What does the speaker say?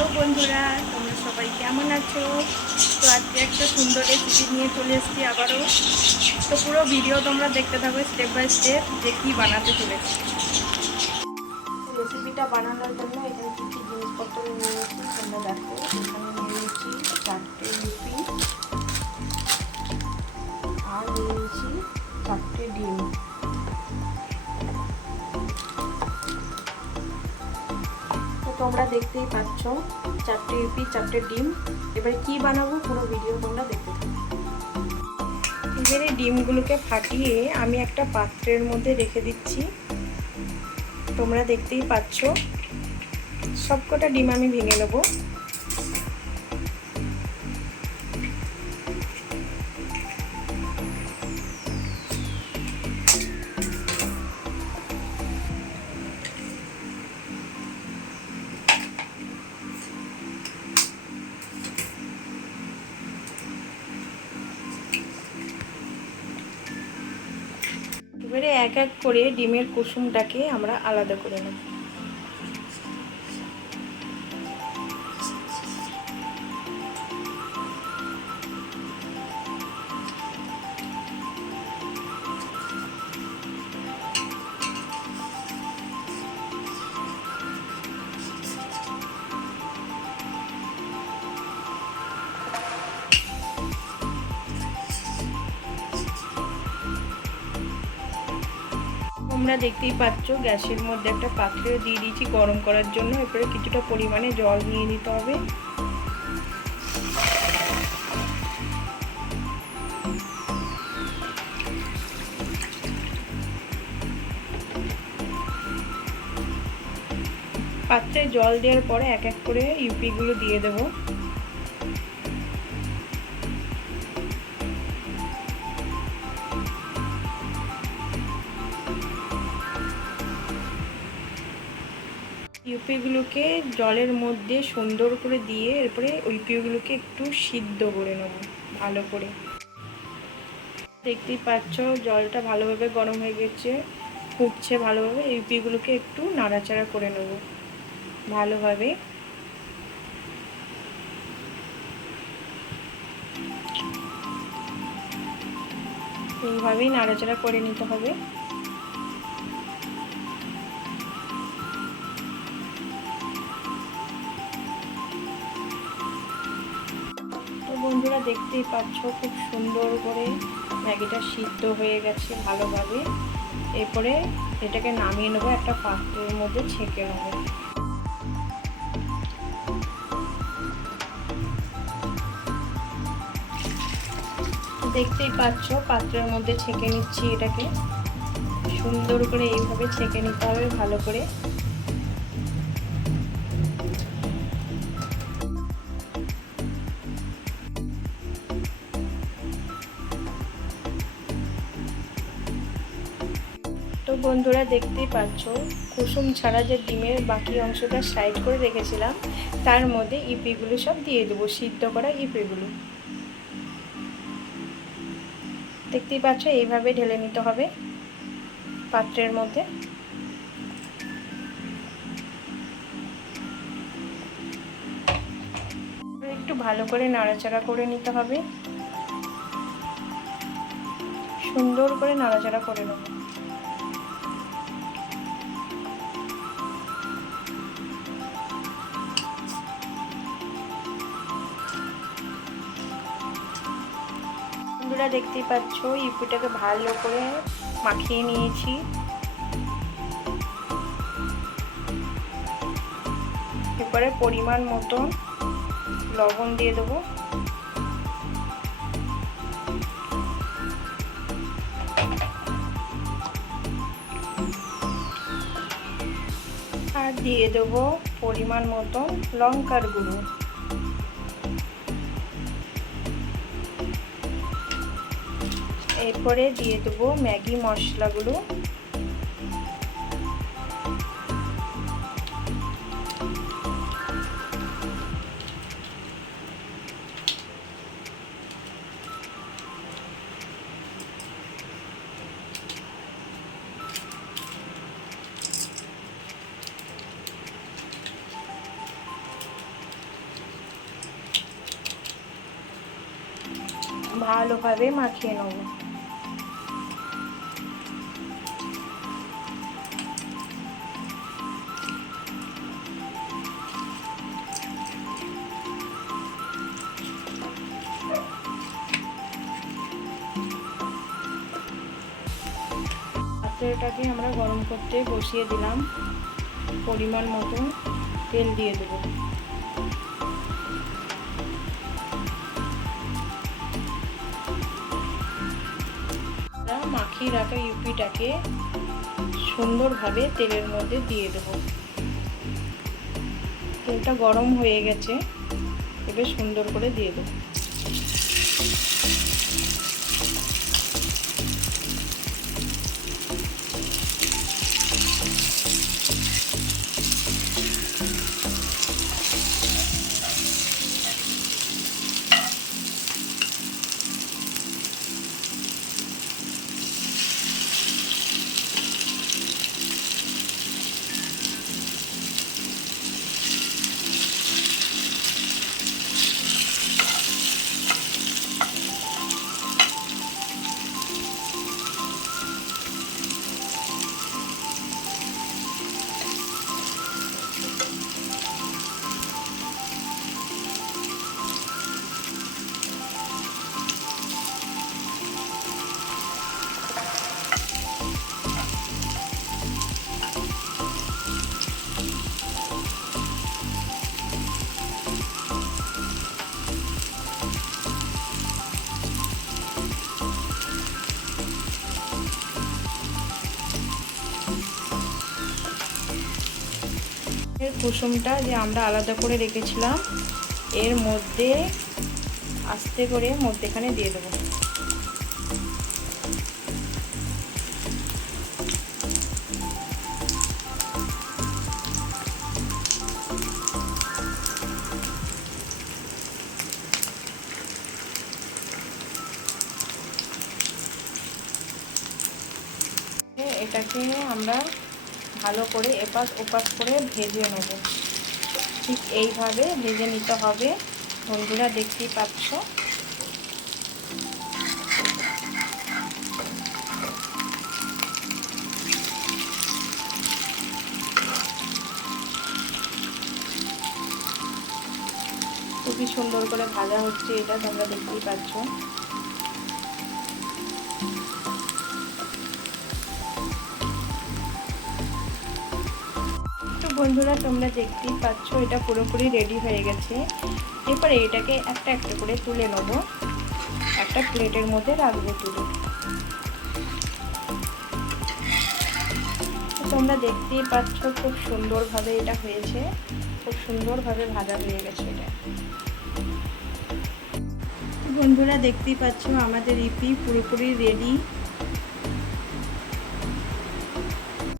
Hello বন্ধুরা, তোমরা সবাই কেমন আছো? তো আজকে একটা সুন্দর রেসিপি নিয়ে চলে এসেছি আবারও। তো পুরো ভিডিও তোমরা দেখতে থাকো স্টেপ বাই স্টেপ যে কী বানাতে চলেছি। রেসিপিটা বানানোর জন্য এখানে কী কী জিনিসপত্র নিয়েছি তোমরা দেখো। এখানে নিয়েছি 4টে ইউপি আর নিয়েছি 4টে ডিম। তোমরা দেখতেই পাচ্ছ 4টে ইউপি 4টে ডিম। এবারে কি বানাবো পুরো ভিডিও তোমরা দেখতে থাকো। এবারে ডিমগুলোকে ফাটিয়ে আমি একটা পাত্রের মধ্যে রেখে দিচ্ছি। তোমরা দেখতেই পাচ্ছ সবকটা ডিম আমি ভেঙে নেব। এবারে এক এক করে ডিমের কুসুমটাকে আমরা আলাদা করে নেব। তোমরা দেখতেই পাচ্ছ গ্যাসের মধ্যে একটা পাত্রে দিয়ে দিয়েছি গরম করার জন্য। এরপরে কিছুটা পরিমাণে জল নিয়ে নিতে হবে। পাত্রে জল দেওয়ার পরে এক এক করে ইউপিগুলো দিয়ে দেবো। ইউপিগুলোকে জলের মধ্যে সুন্দর করে দিয়ে এরপরে ইউপিগুলোকে একটু সিদ্ধ করে নেব ভালো করে। দেখতেই পাচ্ছ জলটা ভালোভাবে গরম হয়ে গেছে, ফুটছে ভালোভাবে। ইউপিগুলোকে একটু নাড়াচাড়া করে নেব ভালোভাবে। এইভাবেই নাড়াচাড়া করে নিতে হবে। তো বন্ধুরা দেখতেই পাচ্ছ খুব সুন্দর করে ম্যাগিটা সিদ্ধ হয়ে গেছে ভালোভাবে। এরপরে এটাকে নামিয়ে নেবো, একটা পাত্রের মধ্যে ছেঁকে নেব। দেখতেই পাচ্ছ পাত্রের মধ্যে ছেঁকে নিচ্ছি এটাকে। সুন্দর করে এইভাবে ছেঁকে নিতে হবে ভালো করে। তো বন্ধুরা দেখতেই পাচ্ছ কুসুম ছাড়া যে ডিমের বাকি অংশটা সাইড করে রেখেছিলাম তার মধ্যে ইপিগুলো সব দিয়ে দেবো, সিদ্ধ করা ইপিগুলো। দেখতেই পাচ্ছ এইভাবে ঢেলে নিতে হবে পাত্রের মধ্যে। একটু ভালো করে নাড়াচাড়া করে নিতে হবে, সুন্দর করে নাড়াচাড়া করে নেব। বন্ধুরা দেখতেই পাচ্ছ ইপিটাকে ভালো করে মাখিয়ে নিয়েছি। এরপরে পরিমাণ মতো লবণ দিয়ে দেবো। আর দিয়ে দেবো পরিমাণ মতো লঙ্কার গুঁড়ো। এরপরে দিয়ে দেবো ম্যাগি মশলাগুলো। ভালোভাবে মাখিয়ে নেব। পাত্রটাকে আমরা গরম করতে বসিয়ে দিলাম। পরিমাণ মতো তেল দিয়ে দেবো। মাখিয়ে রাখা ইউপিটাকে সুন্দরভাবে তেলের মধ্যে দিয়ে দেব। তেলটা গরম হয়ে গেছে, এবার সুন্দর করে দিয়ে দেব। কুসুমটা যে আমরা আলাদা করে রেখেছিলাম এর মধ্যে আস্তে করে মধ্যেখানে দিয়ে দেবো। এটাকে আমরা ভালো করে এপাশ ওপাশ করে ভেজে নেব। ঠিক এইভাবে ভেজে নিতে হবে। বন্ধুরা দেখতেই পাচ্ছ। খুবই সুন্দর করে ভাজা হচ্ছে, এটা তোমরা দেখতেই পাচ্ছ। বন্ধুরা তোমরা দেখতেই পাচ্ছ এটা পুরোপুরি রেডি হয়ে গেছে। এরপরে এটাকে একটা একটা করে তুলে নেব, একটা প্লেটের মধ্যে রাখবো তুলে। তোমরা দেখতেই পাচ্ছ খুব সুন্দরভাবে এটা হয়েছে, খুব সুন্দরভাবে ভাজা হয়ে গেছে এটা। বন্ধুরা দেখতেই পাচ্ছ আমাদের ইপি পুরোপুরি রেডি।